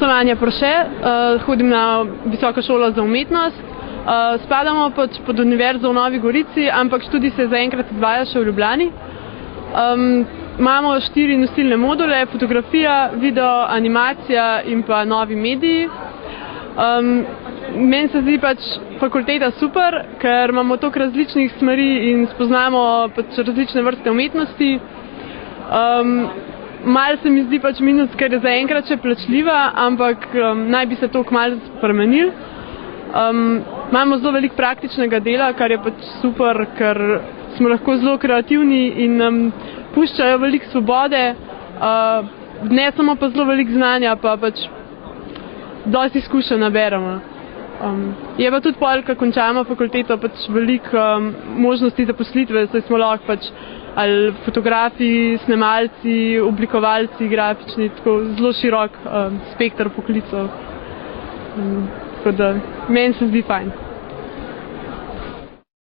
Sem Anja Proše, hodim na visoko šolo za umetnost. Spadamo pod univerzo v Novi Gorici, ampak študij se zaenkrat izvaja še v Ljubljani. Imamo 4 nosilne module: fotografija, video, animacija in pa novi mediji. Meni se zdi fakulteta super, ker imamo toliko različnih smeri in spoznamo različne vrste umetnosti. Malo se mi zdi minus, ker je zaenkrat še plačljiva, ampak naj bi se to kmalu spremenilo. Imamo zelo veliko praktičnega dela, kar je super, ker smo lahko zelo kreativni in nam puščajo veliko svobode, ne samo pa zelo veliko znanja, pa dosti izkušenj naberemo. Je pa tudi pol, ko končamo fakulteto, veliko možnosti zaposlitve, saj smo lahko ali fotografi, snemalci, oblikovalci, grafični, tako zelo širok spekter poklicev. Tako da meni se zdi fajn.